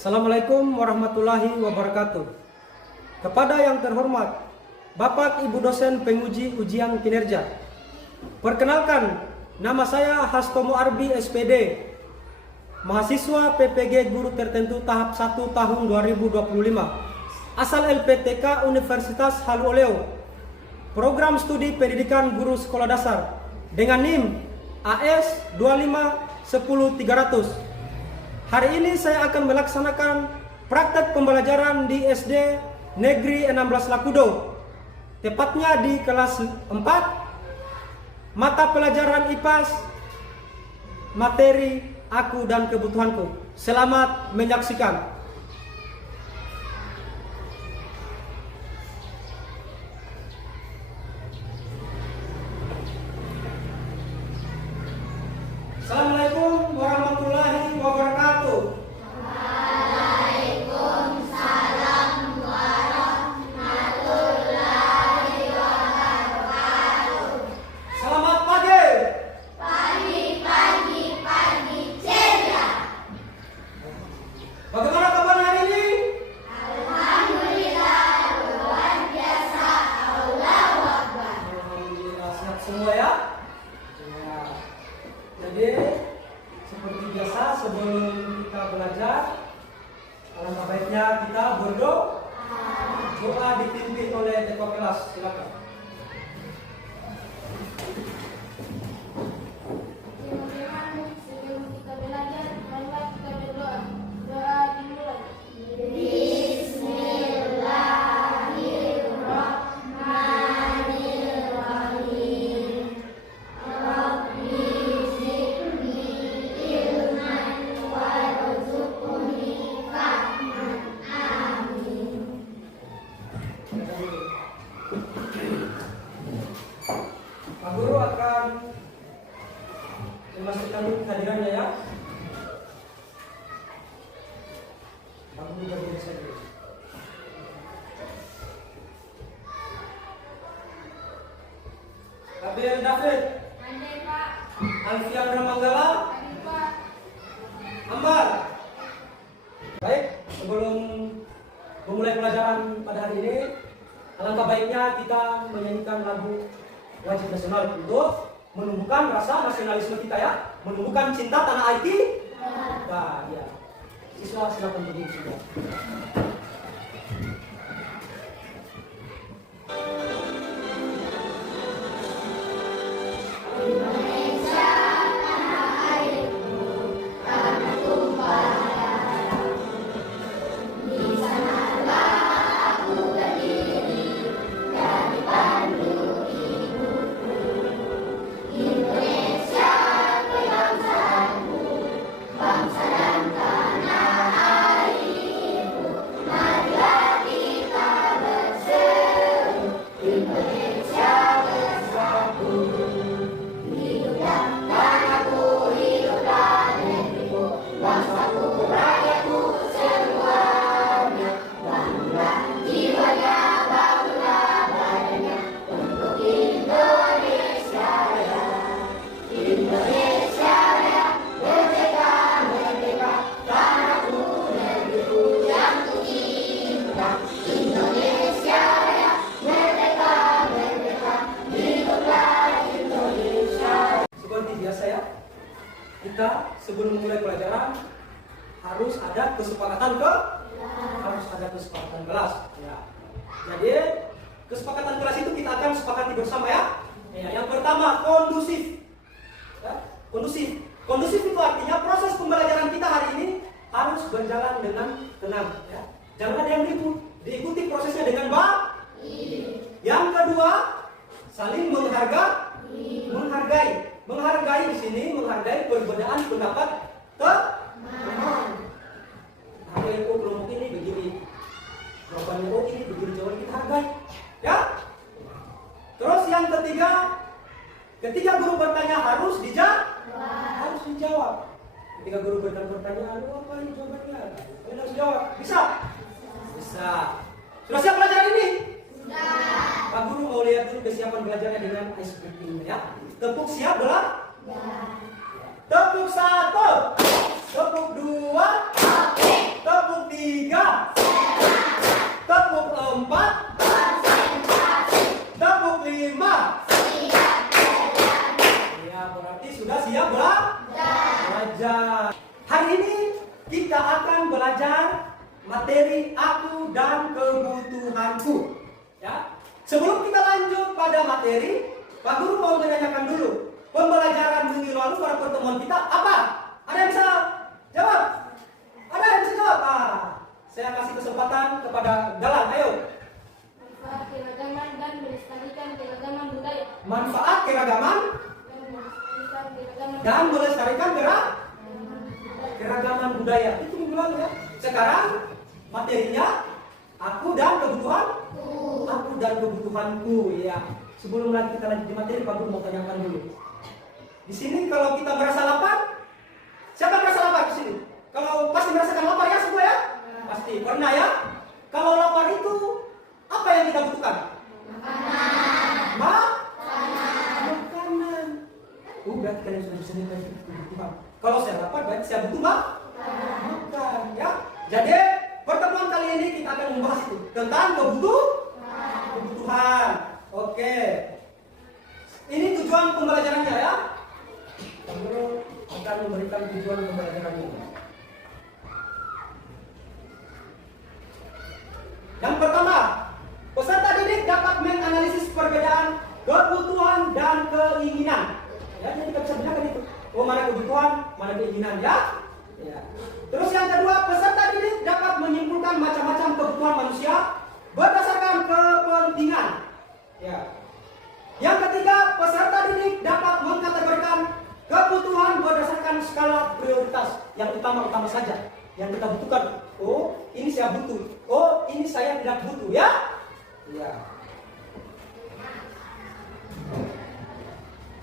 Assalamualaikum warahmatullahi wabarakatuh. Kepada yang terhormat Bapak Ibu dosen penguji ujian kinerja, perkenalkan, nama saya Hastomo Arbi SPD, mahasiswa PPG Guru Tertentu tahap 1 tahun 2025, asal LPTK Universitas Halu Oleo, program studi pendidikan guru sekolah dasar dengan NIM AS 2510300. Hari ini saya akan melaksanakan praktek pembelajaran di SD Negeri 16 Lakudo, tepatnya di kelas 4, mata pelajaran IPAS, materi aku dan kebutuhanku. Selamat menyaksikan. Assalamualaikum warahmatullahi wabarakatuh. Waalaikumsalam warahmatullahi wabarakatuh. Selamat pagi. Pagi ceria. Bagaimana kabar hari ini? Alhamdulillah luar biasa. Allahu Akbar. Alhamdulillah sehat semua ya. Jadi seperti biasa sebelum kita belajar, alangkah baiknya kita berdoa. Doa dipimpin oleh ketua kelas. Silakan. Sebelum kita belajar, marilah kita berdoa. Doa dimulai. Bismillahirrahmanirrahim. Rabbi zidni ilman warzuqni fahman. Amin. Pak Guru akan memastikan kehadirannya ya. Pak Guru berdiri saja. Gabriel David, Andai Pak, Alfian Ramanggala, Adi Pak. Ambar. Baik, sebelum memulai pelajaran pada hari ini, alangkah baiknya kita menyanyikan lagu wajib nasional untuk menumbuhkan rasa nasionalisme kita ya, menumbuhkan cinta tanah air kita. Ya. Siswa silakan berdiri sudah. Indonesia tanah airku, tanah tumpah darahku. Di sanalah aku berdiri dan dipandu ibuku. Indonesia kebangsaanku, bangsa dan tanah airku. Marilah kita berseru, Indonesia bersatu. Hiduplah tanahku, hiduplah negeriku, bangsaku, rakyatku semuanya. Bangunlah jiwanya, bangunlah badannya untuk Indonesia Raya. Indonesia Raya, merdeka, merdeka, tanahku, negeriku yang kucinta. Indonesia Raya, merdeka, merdeka, hiduplah Indonesia. Seperti biasa ya, kita sebelum memulai pelajaran harus ada kesepakatan kelas. Ya. Jadi kesepakatan kelas itu kita akan sepakati bersama ya. Yang pertama kondusif. Ya, kondusif. Kondusif itu artinya proses pembelajaran kita hari ini harus berjalan dengan tenang. Ya. Jangan ada yang ribut. Diikuti prosesnya dengan baik. Yang kedua, saling menghargai. Menghargai di sini menghargai perbedaan pendapat teman. Ada yang kelompok ini begini, kelompok ini begini, jangan kita hargai, ya. Terus yang ketiga, ketika guru bertanya harus dijawab. Ketika guru bertanya, aduh apa ini jawabannya? Kalian harus jawab. Bisa? Bisa. Sudah siap belajar ini? Sudah. Pak Guru mau lihat dulu kesiapan belajarnya dengan ice breaking ya. Tepuk siap belah? Ya. Tepuk 1, tepuk 2, tepuk kita akan belajar materi aku dan kebutuhanku. Ya. Sebelum kita lanjut pada materi, Pak Guru mau menanyakan dulu. Pembelajaran minggu lalu pada pertemuan kita apa? Ada yang bisa jawab? Ada yang bisa jawab? Saya kasih kesempatan kepada Galang. Ayo. Manfaat keragaman dan melestarikan keragaman budaya. Manfaat keragaman dan melestarikan keragaman budaya. Itu minggu lalu ya. Sekarang materinya aku dan kebutuhanku. Aku dan kebutuhanku ya. Sebelum lagi kita lanjut di materi, Pak Guru mau tanyakan dulu. Di sini kalau kita merasa lapar, siapa merasa lapar di sini? Kalau pasti merasakan lapar ya semua ya? Pasti pernah ya. Kalau lapar itu apa yang kita butuhkan? Makanan. Berarti kalian sudah bisa nilai kebutuhan. Kalau saya lapar, berarti saya butuh makan ya. Jadi pertemuan kali ini kita akan membahas itu tentang kebutuhan. Oke. Ini tujuan pembelajarannya ya. Guru akan memberikan tujuan pembelajarannya. Yang pertama, peserta didik dapat menganalisis perbedaan kebutuhan dan keinginan. Ya, jadi kita bisa bedakan itu. Oh, mana kebutuhan, mana keinginan ya. Ya. Terus yang kedua, peserta didik dapat menyimpulkan macam-macam kebutuhan manusia berdasarkan kepentingan. Ya. Yang ketiga, peserta didik dapat mengkategorikan kebutuhan berdasarkan skala prioritas yang utama-utama saja yang kita butuhkan. Oh, ini saya butuh. Oh, ini saya tidak butuh ya. Ya.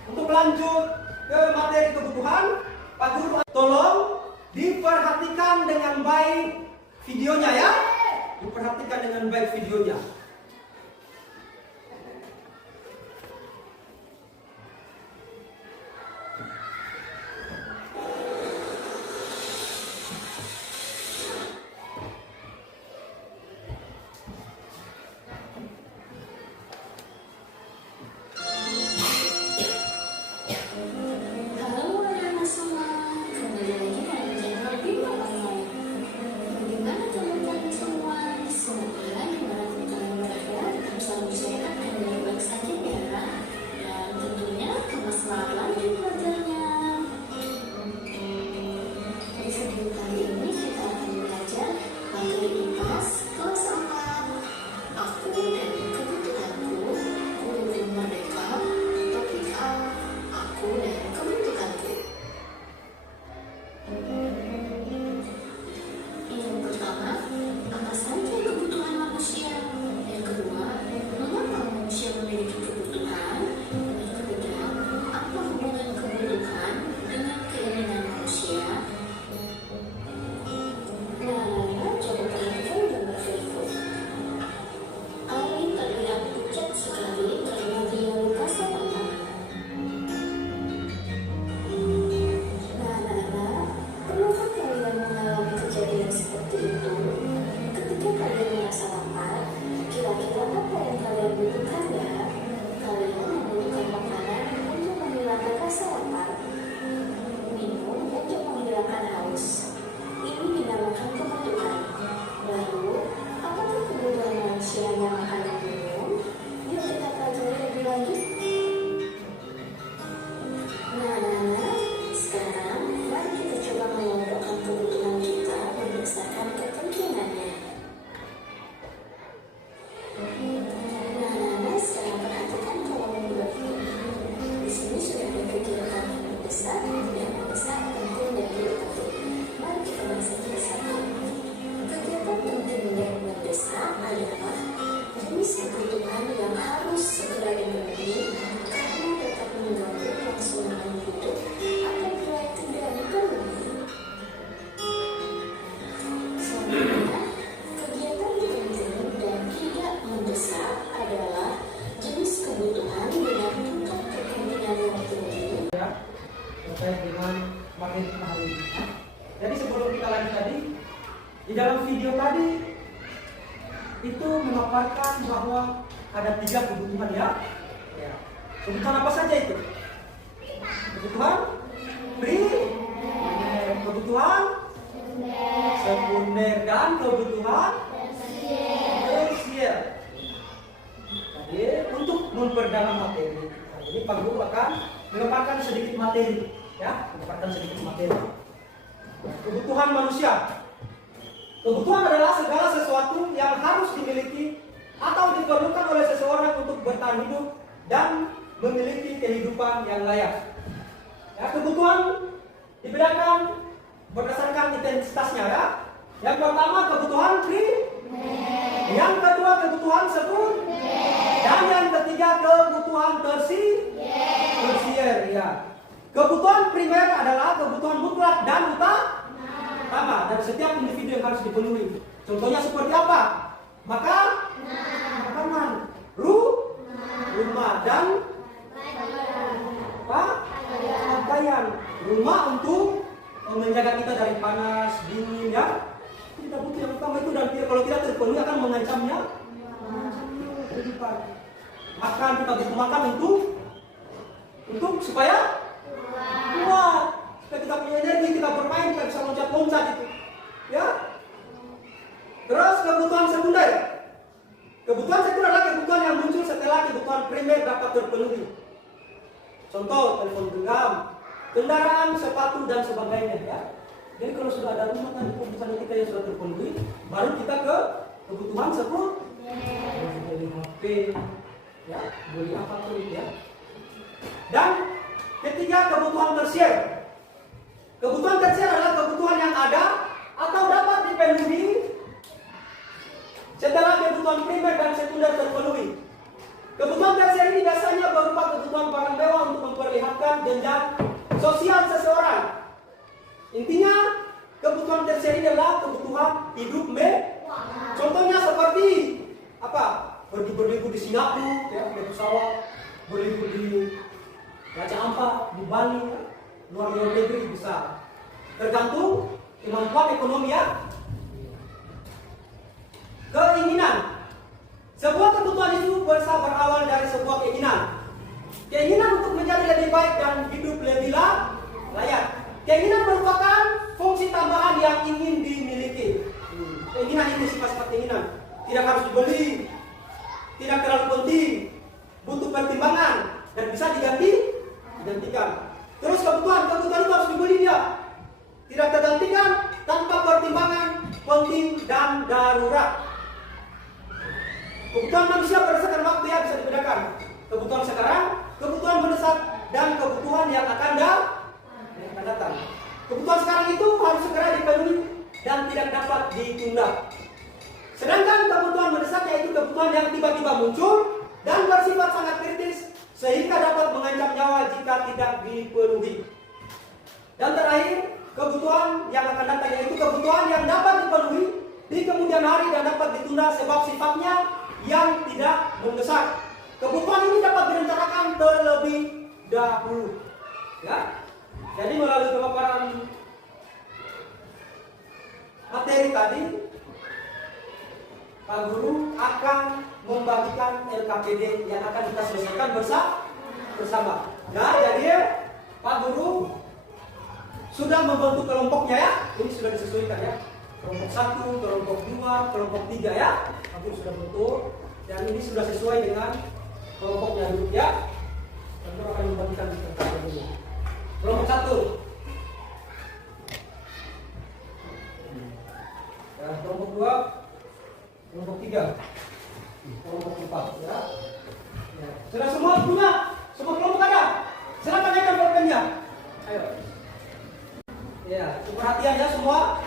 Untuk lanjut ke materi kebutuhan, Pak Guru tolong diperhatikan dengan baik videonya ya. Diperhatikan dengan baik videonya. Terkait dengan materi kita hari ini. Jadi sebelum kita lanjut tadi, di dalam video tadi itu memaparkan bahwa ada 3 kebutuhan ya. Kebutuhan apa saja itu? Kebutuhan primer, kebutuhan sekunder dan kebutuhan tersier. Jadi untuk memperdalam materi, jadi Pak Guru akan memaparkan sedikit materi, ya, memaparkan sedikit materi. Kebutuhan manusia. Kebutuhan adalah segala sesuatu yang harus dimiliki atau diperlukan oleh seseorang untuk bertahan hidup dan memiliki kehidupan yang layak. Ya, kebutuhan dibedakan berdasarkan intensitasnya, ya. Yang pertama kebutuhan primer, yang kedua kebutuhan sekunder, dan yang ketiga kebutuhan tersier, ya. Kebutuhan primer adalah kebutuhan mutlak dan utama dari setiap individu yang harus dipenuhi. Contohnya seperti apa? Makanan, rumah, dan pakaian. Rumah untuk menjaga kita dari panas, dingin, ya. Kita butuh yang utama itu, dan kalau tidak terpenuhi akan mengancamnya kehidupan. Makan, kita butuh makan untuk supaya kuat, supaya kita punya energi, kita bermain, kita bisa loncat-loncat itu, ya. Terus kebutuhan sekunder. Kebutuhan sekunder adalah kebutuhan yang muncul setelah kebutuhan primer dapat terpenuhi. Contoh, telepon genggam, kendaraan, sepatu, dan sebagainya, ya. Jadi kalau sudah ada rumah kan kebutuhan kita yang sudah terpenuhi, baru kita ke kebutuhan sekunder, beli HP, ya, beli apapun, ya. Dan ketiga kebutuhan tersier. Kebutuhan tersier adalah kebutuhan yang ada atau dapat dipenuhi setelah kebutuhan primer dan sekunder terpenuhi. Kebutuhan tersier ini biasanya berupa kebutuhan barang mewah untuk memperlihatkan jenjang sosial seseorang. Intinya, kebutuhan tersier ini adalah kebutuhan hidup mewah. Contohnya seperti apa? Berlibur di Singapura, ya, di pesawat, berlibur di Raja Ampat, di Bali, ya, luar negeri bisa. Tergantung kemampuan ekonomi, ya. Keinginan. Sebuah kebutuhan itu bisa berawal dari sebuah keinginan. Keinginan untuk menjadi lebih baik dan hidup lebih layak. Keinginan merupakan fungsi tambahan yang ingin dimiliki. Keinginan ini sifat-sifat keinginan. Tidak harus dibeli, tidak terlalu penting, butuh pertimbangan, dan bisa digantikan. Terus kebutuhan itu harus dibeli dia. Tidak tergantikan tanpa pertimbangan penting dan darurat. Kebutuhan manusia berdasarkan waktu, ya, bisa dibedakan. Kebutuhan sekarang, kebutuhan mendesak, dan kebutuhan yang akan datang. Kebutuhan sekarang itu harus segera dipenuhi dan tidak dapat ditunda. Sedangkan kebutuhan mendesak yaitu kebutuhan yang tiba-tiba muncul dan bersifat sangat kritis sehingga dapat mengancam nyawa jika tidak dipenuhi. Dan terakhir, kebutuhan yang akan datang yaitu kebutuhan yang dapat dipenuhi di kemudian hari dan dapat ditunda sebab sifatnya yang tidak mendesak. Kebutuhan ini dapat direncanakan terlebih dahulu, ya. Jadi melalui pemaparan materi tadi, Pak Guru akan membagikan LKPD yang akan kita selesaikan bersama. Nah, jadi Pak Guru sudah membentuk kelompoknya, ya. Ini sudah disesuaikan, ya. Kelompok 1, kelompok 2, kelompok 3, ya. Pak Guru sudah bentuk dan ini sudah sesuai dengan kelompoknya dulu, ya. Pak Guru akan membagikan LKPD dulu. Kelompok 1. Ya, kelompok 2, kelompok 3, kelompok 4, ya. Ya. Sudah semua punya? Semua kelompok ada? Silakan naikkan bolpennya. Ayo. Ya, perhatian, ya, semua.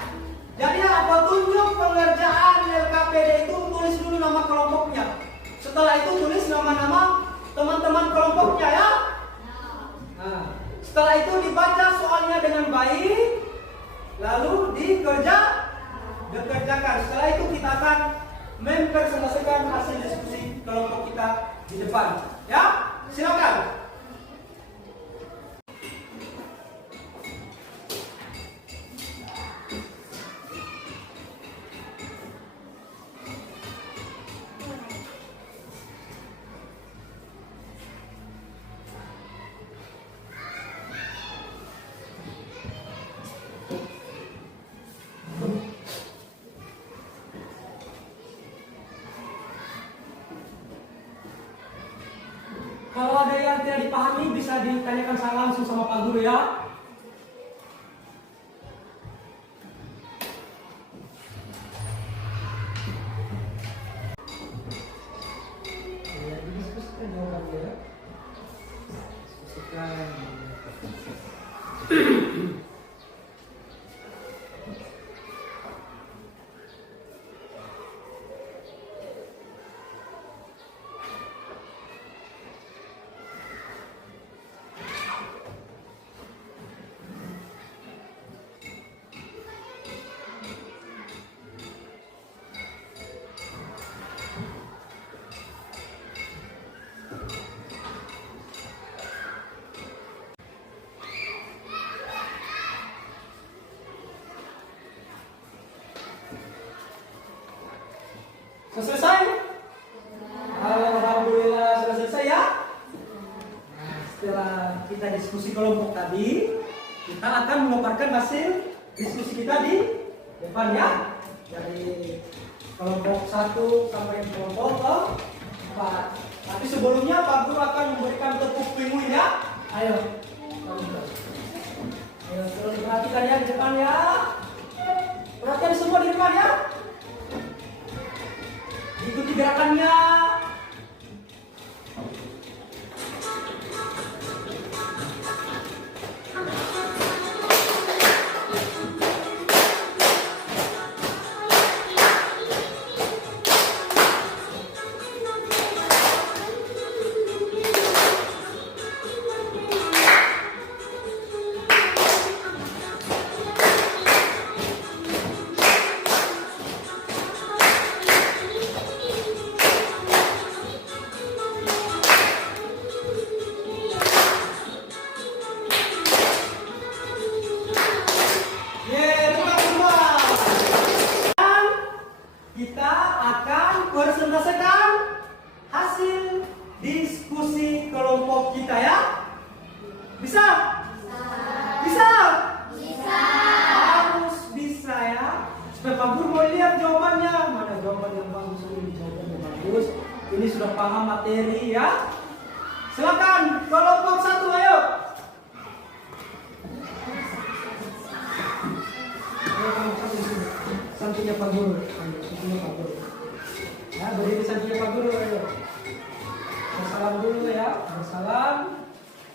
Jadi apa tunjuk pengerjaan LKPD itu, tulis dulu nama kelompoknya. Setelah itu tulis nama-nama teman-teman kelompoknya, ya. Nah, setelah itu dibaca soalnya dengan baik, lalu dikerjakan. Setelah itu kita akan mempresentasikan hasil diskusi kelompok kita di depan, ya. Silakan. yang tidak dipahami bisa ditanyakan langsung sama Pak Guru ya. Ya, didiskusikan jawabannya ya. Diskusikan. Sudah selesai? Alhamdulillah sudah selesai ya. Nah, setelah kita diskusi kelompok tadi, kita akan memaparkan hasil diskusi kita di depan ya. Dari kelompok 1 sampai kelompok 4. Tapi sebelumnya Pak Guru akan memberikan tepuk penguin ya. Ayo. Ayo, terus perhatikan ya di depan ya. Perhatikan semua di depan ya. Ikuti gerakannya. Kita akan presentasikan hasil diskusi kelompok kita ya. Bisa? Bisa? Bisa. Harus bisa ya. Supaya Pak Guru mau lihat jawabannya. Mana jawaban yang bagus, ini jawaban yang bagus. Ini sudah paham materi ya. Silakan kelompok 1 ayo. Sampingnya Pak Guru. Ya, berdiri sampingnya Pak Guru ayo. Bersalam dulu ya. Bersalam.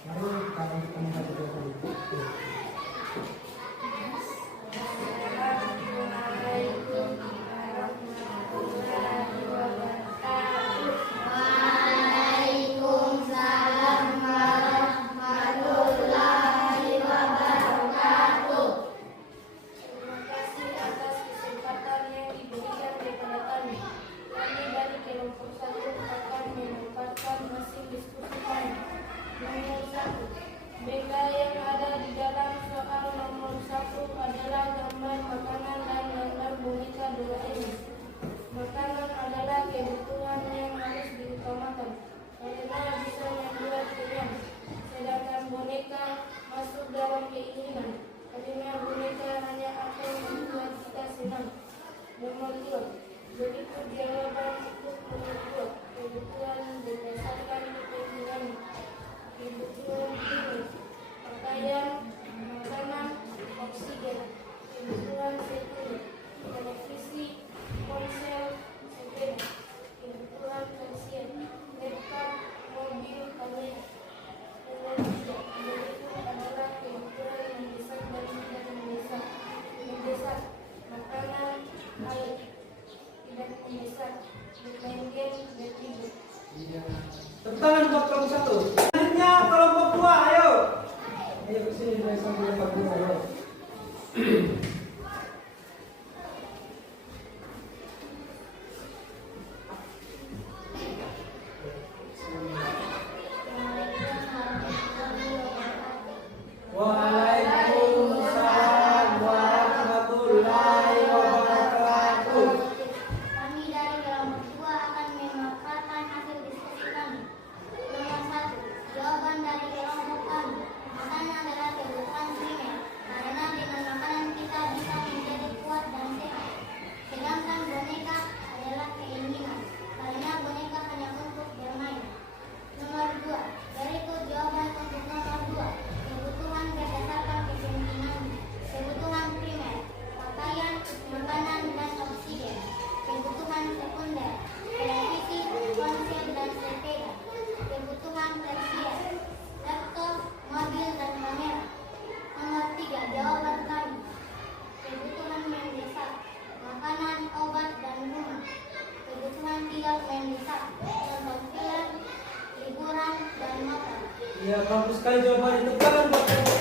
Baru kamu membaca jawaban. Benda yang ada di dalam soal nomor 1 adalah gambar makanan dan gambar boneka Doraemon. Makanan adalah kebutuhan yang harus diutamakan karena bisa membuat kenyang, sedangkan boneka masuk dalam keinginan karena boneka hanya akan membuat kita senang. Nomor 2. Begitu jawaban untuk nomor 2. Kebutuhan berdasarkan keinginan. Kebutuhan hidup, pakaian, makanan, oksigen, kebutuhan sekunder, televisi, ponsel, sepeda, kebutuhan pensiun, laptop, mobil, kamera. Nomor 3. Begitu adalah kebutuhan mendesak dan tidak mendesak. Mendesak, makanan, air. Tidak mendesak, bermain game, bertidur. Tepuk tangan buat kelompok 1. Selanjutnya kelompok 2, ayo. Ayo ke sini dari sampingnya Pak Guru ayo. Waalaikumsalam warahmatullahi wabarakatuh. Kami dari kelompok 2 akan memaparkan hasil diskusi kami. Nomor 1. Perwakilan, liburan, dan makan. Ya, bagus sekali jawabannya. Tepuk tangan buat kelompok.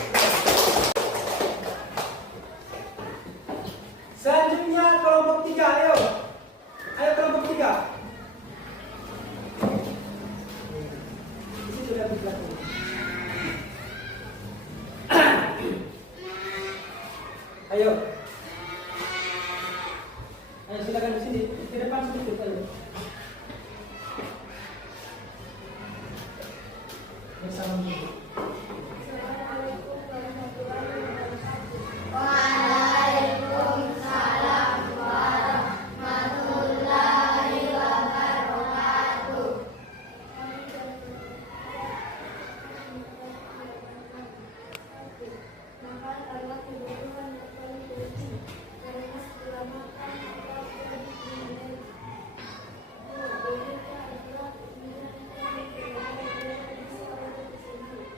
Selanjutnya kelompok 3, ayo. Ayo kelompok 3. Ini sudah berlaku. Ayo. Ayo silakan di sini, di depan sedikit ayo. Bersama dulu. Assalamualaikum warahmatullahi wabarakatuh. Waalaikumsalam warahmatullahi wabarakatuh. Makan adalah kebutuhan yang paling penting karena setelah makan kita akan diminum. Berikutnya adalah minum yang bisa untuk kesembuhan.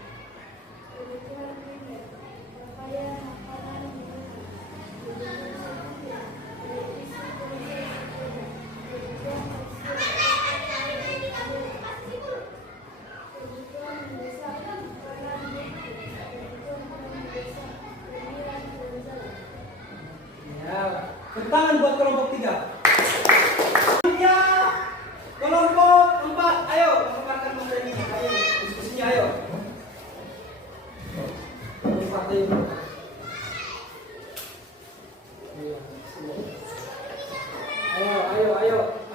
Kebutuhan primer, pakaian, makanan, minuman. Kebutuhan sekunder, televisi, ponsel, sepeda. Kebutuhan tersier, kebutuhan mendesak, makanan, buku. Kebutuhan paling mendesak, pemilihan dan jalan. Ya, tepuk tangan buat kelompok 3. Ya, kelompok 4, ayo paparkan materi. Ayo, diskusinya ayo. Kelompok 4 ayo.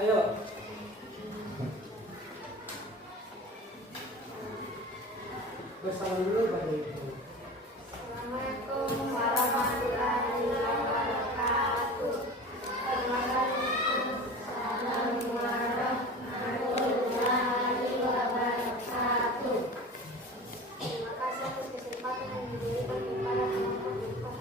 Ayo. Bersama dulu pada itu. Assalamualaikum warahmatullahi wabarakatuh. Assalamualaikum warahmatullahi wabarakatuh. Terima kasih atas kesempatan yang diberikan kepada kelompok empat.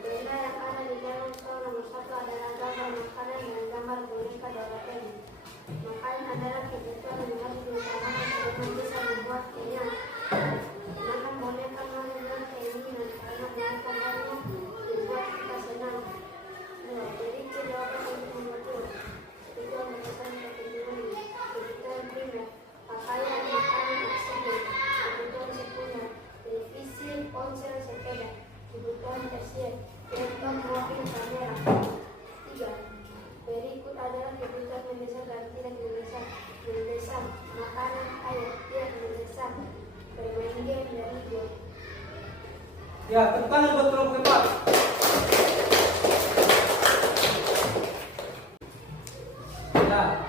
Benda yang ada di dalam soal nomor 1 adalah gambar makanan dan gambar boneka Doraemon. Makanan adalah kebutuhan yang harus diutamakan karena bisa membuat kenyang. Sedangkan boneka mengandung keinginan karena boneka baru membuat kita senang. Jadi jawaban untuk nomor 2. Kebutuhan berdasarkan kepentingan. Kebutuhan primer, pakaian, makanan, oksigen. Kebutuhan sekunder, televisi, ponsel, sepeda. Kebutuhan tersier, laptop, mobil, kamera. 3. Berikut adalah kebutuhan mendesak dan tidak mendesak. Mendesak, makanan, air, tidak mendesak. Bermain game dan libur. Ya, tepuk tangan buat kelompok 4. Ya.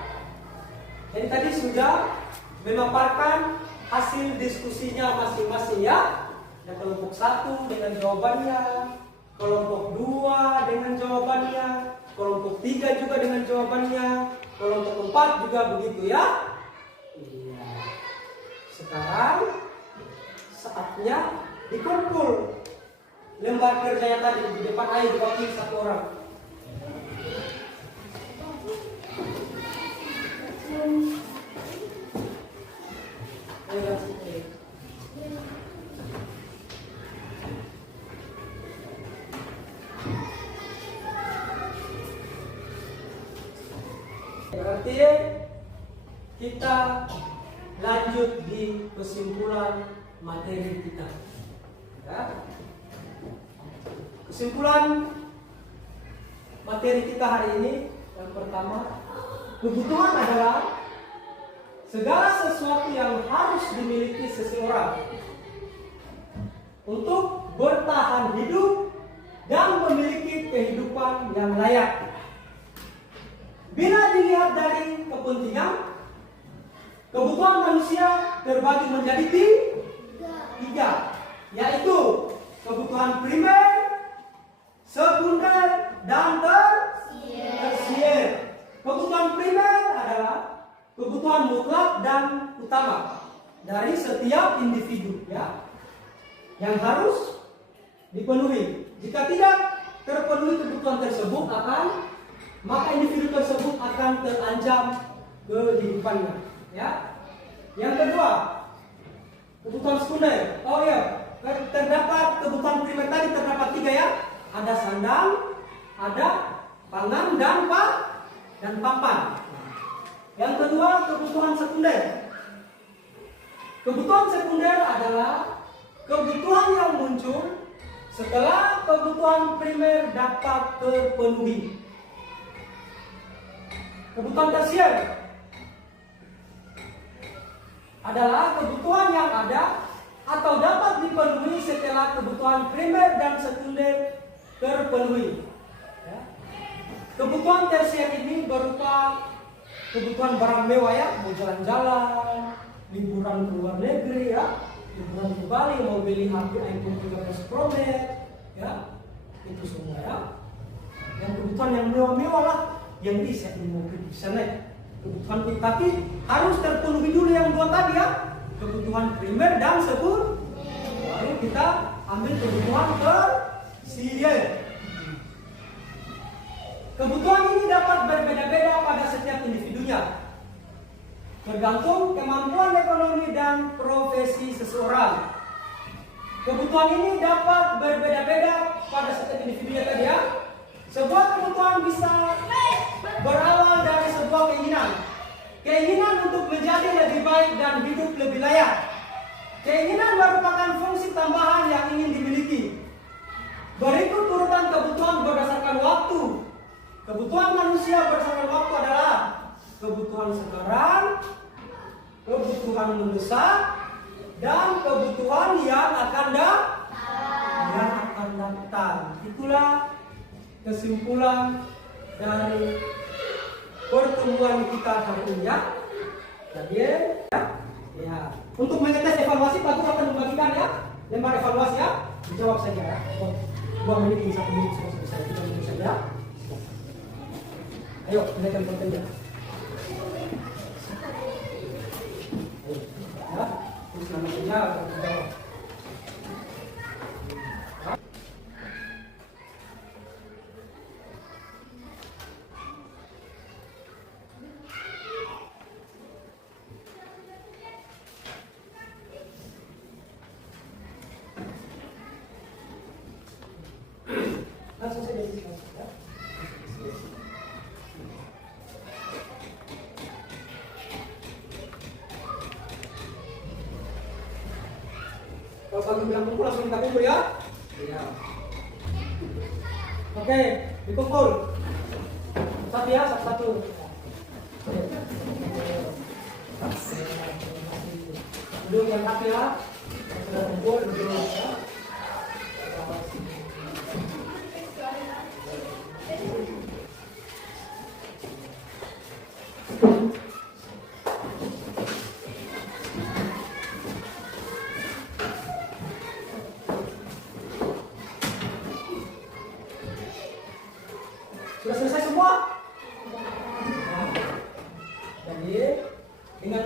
Jadi tadi sudah memaparkan hasil diskusinya masing-masing ya. Ada kelompok 1 dengan jawabannya, kelompok 2 dengan jawabannya, kelompok 3 juga dengan jawabannya, kelompok 4 juga begitu ya. Iya. Sekarang saatnya dikumpul lembar kerjanya tadi di depan ayo diwakili 1 orang. Ayo langsung. Berarti kita lanjut di kesimpulan materi kita. Ya. Kesimpulan materi kita hari ini yang pertama, kebutuhan adalah segala sesuatu yang harus dimiliki seseorang untuk bertahan hidup dan memiliki kehidupan yang layak. Bila dilihat dari kepentingan, kebutuhan manusia terbagi menjadi 3, yaitu kebutuhan primer, sekunder, dan tersier. Kebutuhan primer adalah kebutuhan mutlak dan utama dari setiap individu, ya, yang harus dipenuhi. Jika tidak terpenuhi kebutuhan tersebut, maka individu tersebut akan terancam kehidupannya. Ya. Yang kedua, kebutuhan sekunder. Oh ya, terdapat kebutuhan primer tadi terdapat 3 ya. Ada sandang, ada pangan dan papan. Yang kedua, kebutuhan sekunder. Kebutuhan sekunder adalah kebutuhan yang muncul setelah kebutuhan primer dapat terpenuhi. Kebutuhan tersier adalah kebutuhan yang ada atau dapat dipenuhi setelah kebutuhan primer dan sekunder terpenuhi. Ya. Kebutuhan tersier ini berupa kebutuhan barang mewah ya, mau jalan-jalan, liburan ke luar negeri ya, liburan ke Bali, mau beli iPhone 13 Pro Max, ya, itu semua ya. Yang kebutuhan yang mewah-mewah lah, yang bisa dimiliki di sana. Kebutuhan itu, tapi harus terpenuhi dulu yang dua tadi ya, kebutuhan primer dan sekunder. Baru kita ambil kebutuhan tersier. Kebutuhan ini dapat berbeda-beda pada setiap individunya, tergantung kemampuan ekonomi dan profesi seseorang. Kebutuhan ini dapat berbeda-beda pada setiap individunya tadi ya. Sebuah kebutuhan bisa berawal dari sebuah keinginan. Keinginan untuk menjadi lebih baik dan hidup lebih layak. Keinginan merupakan fungsi tambahan yang ingin dimiliki. Berikut urutan kebutuhan berdasarkan waktu. Kebutuhan manusia berdasarkan waktu adalah kebutuhan sekarang, kebutuhan mendesak, dan kebutuhan yang akan datang. Itulah kesimpulan dari pertemuan kita hari ini ya. Jadi ya. Untuk mengetes evaluasi, Pak Guru akan membagikan ya lembar evaluasi ya. Dijawab saja ya. 2 menit, 1 menit sudah selesai. 3 menit saja. Ayo, naikkan kontennya. Ayo, ya. Terus nama saja akan dijawab. Langsung saja disini ya. Kalau pagi bilang kumpul langsung kita kumpul ya. Iya. Oke, dikumpul. Satu ya, satu-satu. Duduk yang rapi ya. Sudah kumpul, duduk ya. Sudah selesai semua? Jadi dengan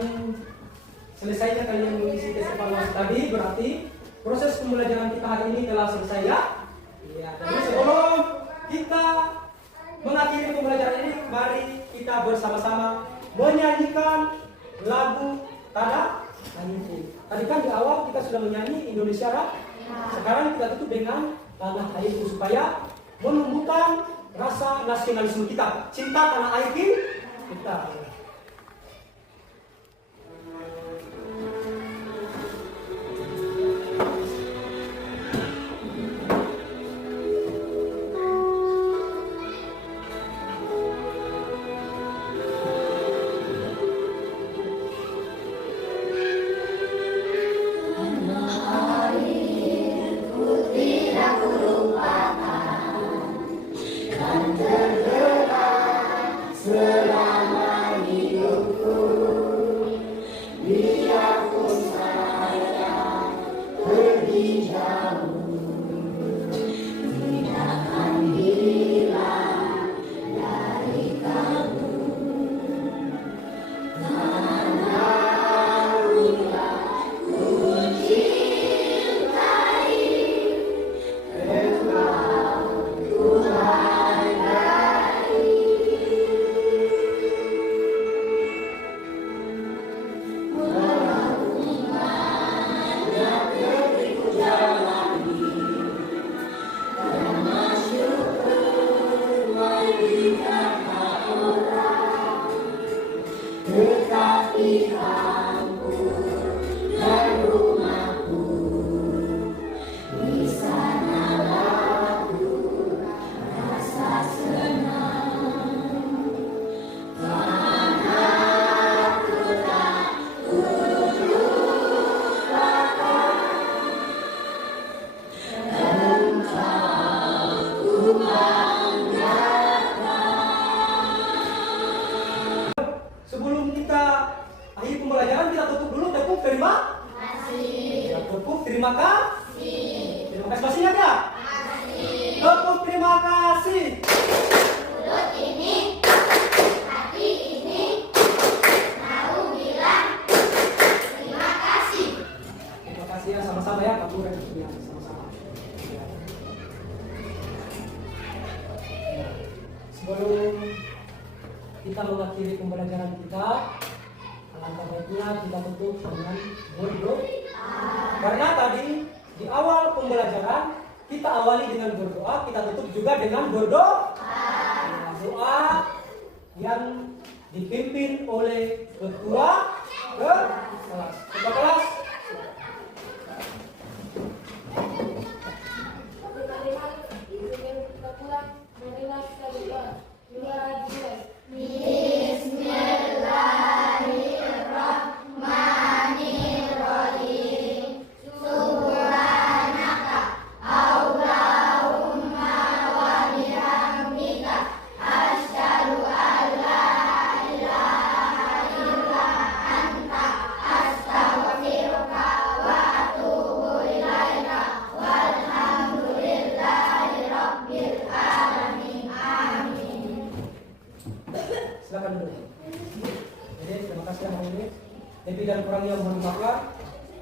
selesainya kalian mengisi tes evaluasi tadi berarti proses pembelajaran kita hari ini telah selesai ya. Iya. Jadi sebelum kita mengakhiri pembelajaran ini, mari kita bersama-sama menyanyikan lagu Tanah Airku. Tadi kan di awal kita sudah menyanyi Indonesia Raya. Sekarang kita tutup dengan Tanah Airku supaya menumbuhkan rasa nasionalisme kita, cinta tanah air kita. Selama ini terima Kasih. ya, tepuk terima kasih. Terima kasih masih ingat ya? Kasih. Tepuk terima kasih. Mulut ini, hati ini, mau bilang terima kasih. Terima kasih ya, sama-sama ya, Pak Guru ya, sama-sama. Ya. Ya. Sebelum kita mengakhiri pembelajaran kita, alangkah baiknya kita tutup dengan berdoa. Karena tadi di awal pembelajaran kita awali dengan berdoa, kita tutup juga dengan berdoa. Ya, doa yang dipimpin oleh ketua kelas. Ketua kelas. Marilah kita berdoa. Dua. Bismillahirrahmanirrahim. Subhanaka Allahumma wa bihamdika asyhadu an la ilaha illa anta astaghfiruka wa atubu ilaika walhamdulillahi rabbil alamin. Amin. Silakan dulu. Jadi terima kasih yang ini. Lebih dan kurangnya mohon maaf.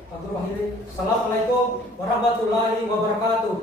Pak Guru akhiri. Assalamualaikum warahmatullahi wabarakatuh.